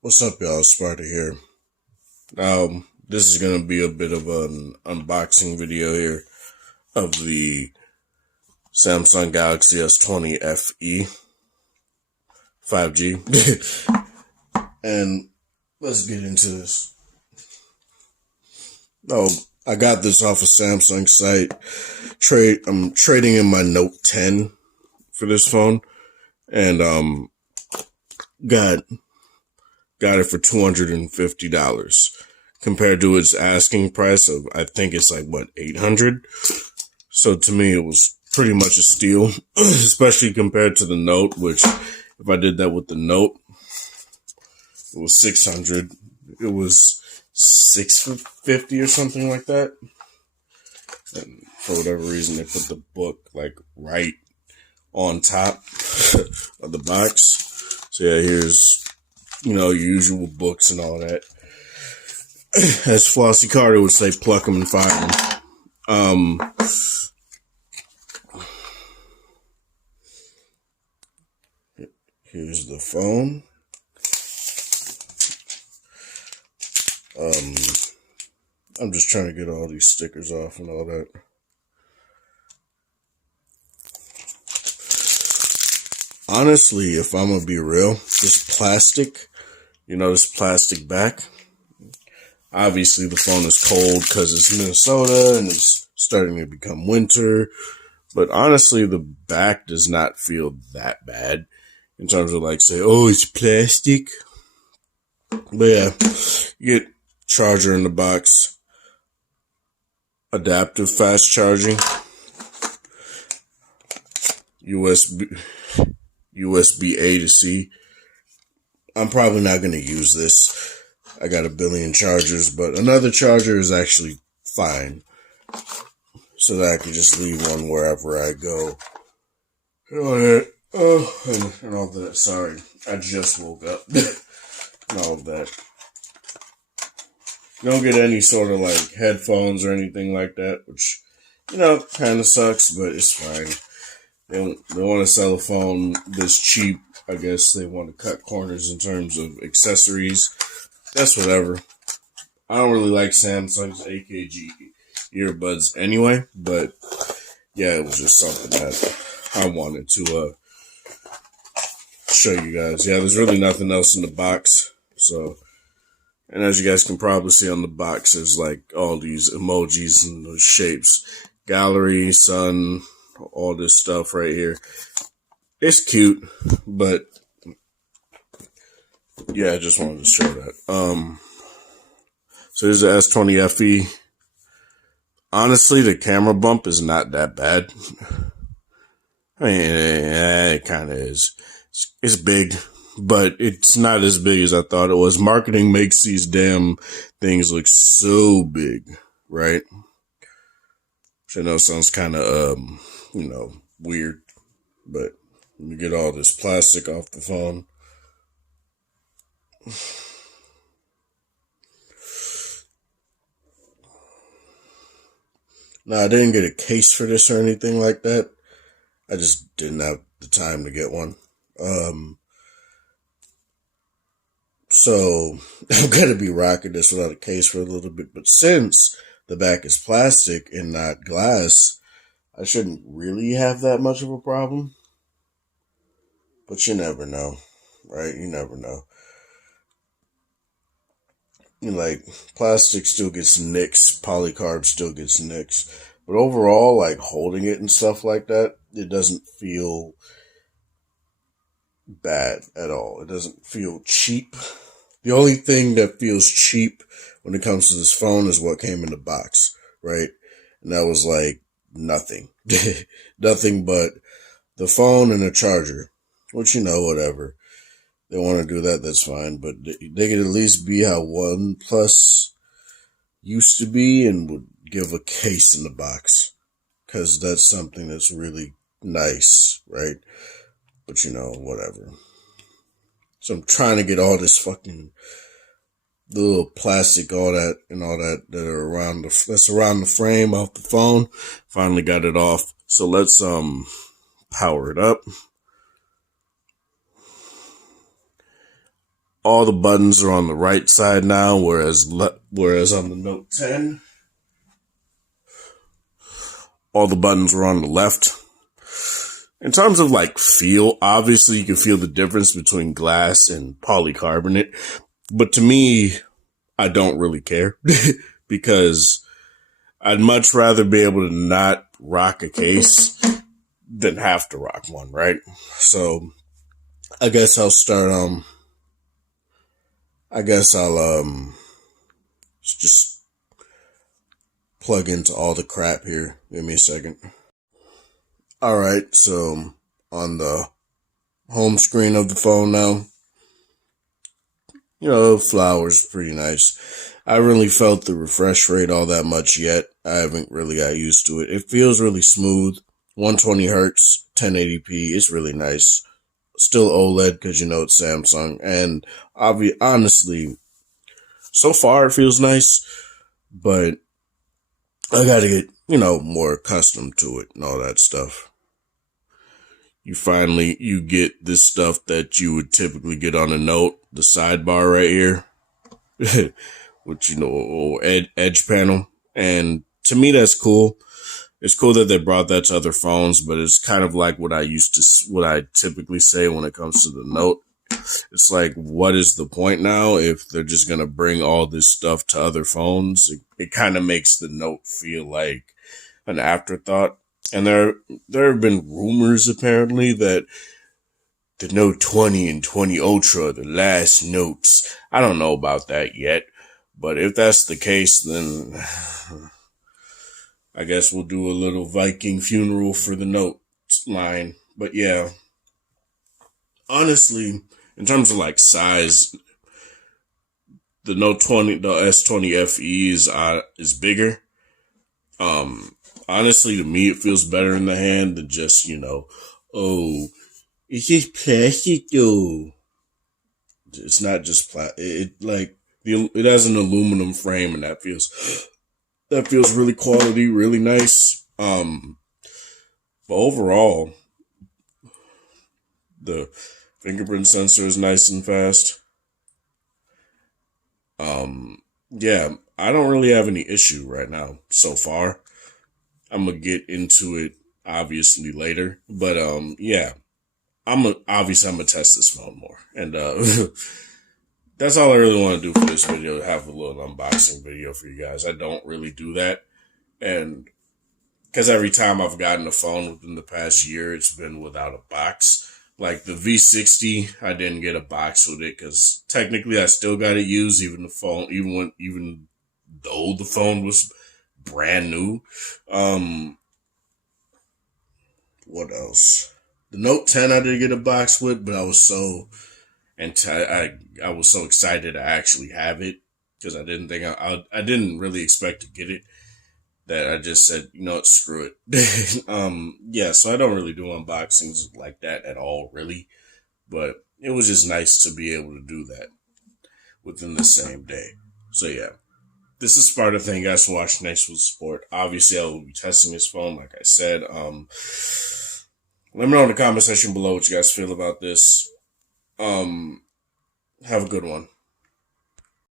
What's up, y'all? Sparta here. This is going to be a bit of an unboxing video here of the Samsung Galaxy S20 FE 5G. And let's get into this. I got this off a Samsung site. I'm trading in my Note 10 for this phone, and got it for $250 compared to its asking price of, I think it's like what, $800. So to me, it was pretty much a steal, especially compared to the Note, which if I did that with the Note, it was $600. It was $650 or something like that. And for whatever reason, they put the book like right on top of the box. So yeah, here's, your usual books and all that. As Flossie Carter would say, pluck them and fire them. Here's the phone. I'm just trying to get all these stickers off and all that. Honestly, if I'm gonna be real, this plastic back, obviously the phone is cold because it's Minnesota and it's starting to become winter, but honestly, the back does not feel that bad in terms of like, say, oh, it's plastic. But yeah, you get charger in the box, adaptive fast charging, USB-A to C. I'm probably not going to use this. I got a billion chargers, but another charger is actually fine, so that I can just leave one wherever I go. And all that. And all that. Sorry, I just woke up. And all of that. You don't get any sort of like headphones or anything like that, which, kind of sucks, but it's fine. They want to sell a phone this cheap. I guess they want to cut corners in terms of accessories. That's whatever. I don't really like Samsung's AKG earbuds anyway, but yeah, it was just something that I wanted to show you guys. Yeah, there's really nothing else in the box. So, and as you guys can probably see on the box, there's like all these emojis and those shapes. Gallery, sun, all this stuff right here. It's cute, but yeah, I just wanted to show that. So here's the S20 FE. Honestly, the camera bump is not that bad. I mean, it kind of is. It's big, but it's not as big as I thought it was. Marketing makes these damn things look so big, right? Which I know sounds kind of, weird, but let me get all this plastic off the phone. Now, I didn't get a case for this or anything like that. I just didn't have the time to get one. So I'm going to be rocking this without a case for a little bit. But since the back is plastic and not glass, I shouldn't really have that much of a problem. But you never know, right? You never know. Like, plastic still gets nicks, polycarb still gets nicks. But overall, like, holding it and stuff like that, it doesn't feel bad at all. It doesn't feel cheap. The only thing that feels cheap when it comes to this phone is what came in the box, right? And that was like nothing. Nothing but the phone and a charger, which, whatever. They want to do that, that's fine. But they could at least be how OnePlus used to be and would give a case in the box, because that's something that's really nice, right? But, whatever. So I'm trying to get all this fucking little plastic, all that are around the frame off the phone. Finally got it off. So let's power it up. all the buttons are on the right side now, whereas on the Note 10, all the buttons were on the left. In terms of like feel, obviously you can feel the difference between glass and polycarbonate, but to me, I don't really care because I'd much rather be able to not rock a case than have to rock one, right? So I guess I'll start, just plug into all the crap here. Give me a second. All right, so on the home screen of the phone now, flowers pretty nice. I really felt the refresh rate all that much yet. I haven't really got used to it. It feels really smooth. 120 hertz, 1080p. It's really nice. Still OLED because it's Samsung. And honestly, so far it feels nice, but I gotta get, more accustomed to it and all that stuff. You get this stuff that you would typically get on a Note, the sidebar right here, which, edge panel. And to me, that's cool. It's cool that they brought that to other phones, but it's kind of like what I typically say when it comes to the Note. It's like, what is the point now if they're just going to bring all this stuff to other phones? It kind of makes the Note feel like an afterthought. And there have been rumors apparently that the Note 20 and 20 Ultra are the last Notes. I don't know about that yet, but if that's the case, then I guess we'll do a little Viking funeral for the Note line. But yeah, honestly, in terms of like size, the S20 FE is bigger. Honestly, to me, it feels better in the hand than just, oh, it's just plastic though. It's not just plastic. It has an aluminum frame, and that feels really quality, really nice. But overall, the fingerprint sensor is nice and fast. Yeah, I don't really have any issue right now so far. I'm gonna get into it obviously later, but yeah, I'm gonna test this phone more, and that's all I really want to do for this video. Have a little unboxing video for you guys. I don't really do that, and because every time I've gotten a phone within the past year, it's been without a box. Like the V60, I didn't get a box with it because technically I still got it used, even though the phone was brand new. What else? The Note 10 I did get a box with, but I was so excited to actually have it because I didn't think I didn't really expect to get it, that I just said, screw it. Yeah, so I don't really do unboxings like that at all, really. But it was just nice to be able to do that within the same day. So yeah. This is Sparta. Thank you guys for watching Next with Support. Obviously, I will be testing this phone, like I said. Let me know in the comment section below what you guys feel about this. Have a good one.